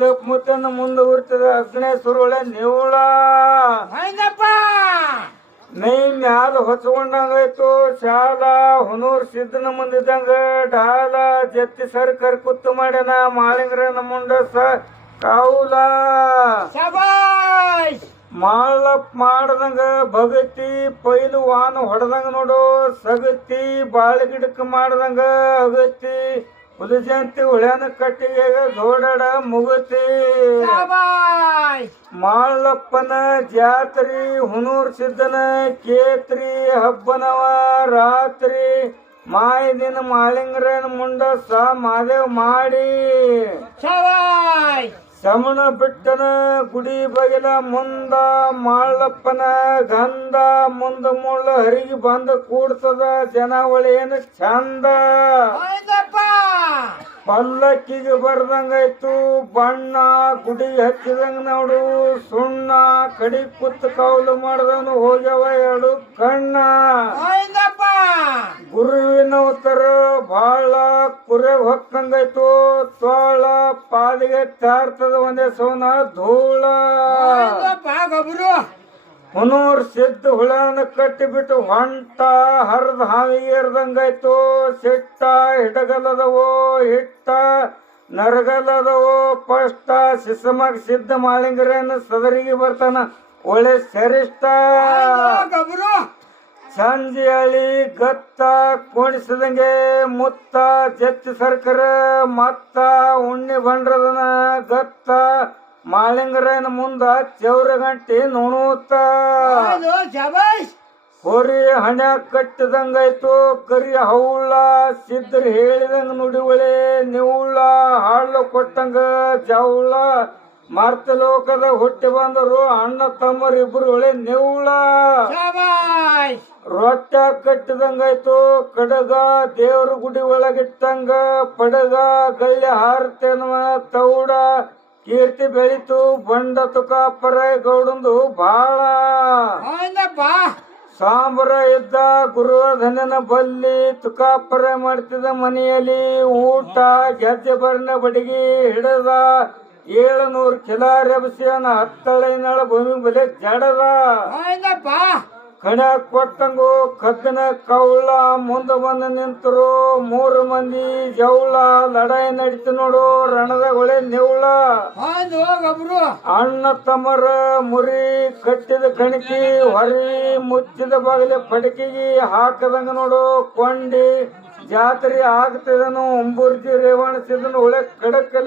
ಮುದಕ್ ಮುತ್ತನ ಮುಂದೆ ಉರ್ತದ ಅಗ್ನೇ ಸುರುಳೆ ನಿವುಳ ನೈ ಮ್ಯಾಲ ಹೊಚ್ಕೊಂಡಂಗಾಯ್ತು ಶಾಲ ಹುನೂರ್ ಸಿದ್ದನ ಮುಂದಿದ್ದಂಗ ಡಾಲ ಜತ್ತಿ ಸರ್ಕರ್ ಕುತ್ತು ಮಾಡ್ಯಾನ ಮಾಳಿಂಗ್ರನ ಮುಂಡಸ ಕಾವುಲ ಮಾಳಪ್ ಮಾಡದಂಗ ಭಗತಿ ಪೈಲು ವಾನ ಹೊಡೆದಂಗ ನೋಡು ಸಗತಿ ಬಾಳ ಗಿಡಕ್ ಮಾಡದಂಗ ಅಗತಿ ಹುಲಿಜಂತಿ ಹುಳ್ಯಾನ ಕಟ್ಟಿಗೆ ದೋಡಾಡ ಮುಗತಿ ಮಾಳಪ್ಪನ ಜಾತ್ರಿ ಹುನೂರ್ ಸಿದ್ದನ ಕೇತ್ರಿ ಹಬ್ಬನವ ರಾತ್ರಿ ಮಾಯ ದಿನ ಮಾಳಿಂಗ್ರನ ಮುಂಡ ಸ ಮಾದೇವ್ ಮಾಡಿ ಶಮಣ ಬಿಟ್ಟನ ಗುಡಿ ಬಗಿಲ ಮುಂದ ಮಾಳಪ್ಪನ ಗಂಧ ಮುಂದ ಮುಳ್ಳ ಹರಿಗಿ ಬಂದ ಕೂಡ್ತದ ಜನವಳಿ ಏನು ಚಂದ ಪಲ್ಲಕ್ಕಿಗೆ ಬರ್ದಂಗಾಯ್ತು ಬಣ್ಣ ಗುಡಿಗೆ ಹಚ್ಚಿದಂಗ ನೋಡು ಸುಣ್ಣ ಕಡಿ ಕುತ್ತ ಕೌಲು ಮಾಡ್ದವನು ಹೋಗ್ಯವ ಎರಡು ಕಣ್ಣ ಗುರುವಿನ ಉತ್ತರ ಬಾಳ ಕುರೆ ಹೊಕ್ಕಂಗಾಯ್ತು ತೋಳ ಪಾದಿಗೆ ತಾರ್ತದ ಒಂದೇ ಸೋನ ಧೂಳ ಹುನೂರ್ ಸಿದ್ಧ ಹುಳನ ಕಟ್ಟಿಬಿಟ್ಟು ಹೊಂಟ ಹರಿದ ಹಾವಿಗೆ ಏರ್ದಂಗಾಯ್ತು ಸಿಟ್ಟ ಹಿಡಗಲದವೋ ಹಿಟ್ಟ ನರಗಲದವೋ ಪಷ್ಟ ಸಿಸಮಾಗ ಸಿದ್ಧ ಮಾಳಿಂಗರೇನ ಸದರಿಗೆ ಬರ್ತಾನ ಒಳ್ಳೆ ಸರಿಷ್ಟ ಸಂಜೆಯಳಿ ಗತ್ತ ಕೋಣಿಸದಂಗೆ ಮುತ್ತ ಜತ್ತಿ ಸರ್ಕರ ಮತ್ತ ಉಣ್ಣಿ ಬಂಡ್ರದನ ಗತ್ತ ಮಾಳಿಂಗರನ ಮುಂದ ಚೌರ ಗಂಟೆ ನುಣುತ್ತ ಹೊರಿ ಹಣ ಕಟ್ಟಿದಂಗಾಯ್ತು ಕರಿ ಹೌಳ ಸಿದ್ಧರ ಹೇಳಿದಂಗ ನುಡಿವಳೆ ನಿವುಳ ಹಾಳು ಕೊಟ್ಟಂಗ ಜೌಳ ಮರ್ತ ಲೋಕದ ಹುಟ್ಟಿ ಬಂದರು ಅಣ್ಣ ತಮ್ಮರಿಬ್ರು ಒಳ್ಳೆ ನಿವುಳ ರೊಟ್ಟ ಕಟ್ಟಿದಂಗಾಯ್ತು ಕಡಗ ದೇವ್ರ ಗುಡಿ ಒಳಗಿಟ್ಟಂಗ ಪಡಗ ಗಳ್ಳಿ ಹಾರತೇನವ ತೌಡ ಕೀರ್ತಿ ಬೆಳಿತು ಬಂಡ ತುಕಾಪರ ಗೌಡಂದು ಬಾಳ ಸಾಂಬರ ಇದ್ದ ಗುರುವರ್ಧನನ ಬಲ್ಲಿ ತುಕಾಪರ ಮಾಡ್ತಿದ್ದ ಮನೆಯಲ್ಲಿ ಊಟ ಗೆಜ್ಜೆ ಬರ್ನ ಬಡಿಗಿ ಹಿಡದ 700 ಕಿಲಾರೆಬಸಿಯನ ಹತ್ತಳಿನಳ ಭೂಮಿ ಬಲೆ ಜಡದ ಕಣ ಕೊಟ್ಟಂಗು ಕಬ್ಬಿನ ಕೌಳ ಮುಂದೆ ಬಂದು ನಿಂತರು 3 ಮಂದಿ ಜೌಳ ಲಡಾಯಿ ನಡೀತು ನೋಡು ರಣದಗೊಳೆ ನಿವುಳ ಅಣ್ಣ ತಮ್ಮರ ಮುರಿ ಕಟ್ಟಿದ ಕಣಕಿ ಹೊರಿ ಮುಚ್ಚಿದ ಬಾಗಿಲೆ ಪಡಕಿಗೆ ಹಾಕದಂಗ ನೋಡು ಕೊಂಡಿ ಜಾತ್ರೆ ಆಗ್ತಿದನು ಒಂಬೂರ್ಜಿ ರೇವಣಿಸಿದನು ಒಳ್ಳೆ ಕಡಕಲ್ಲಿ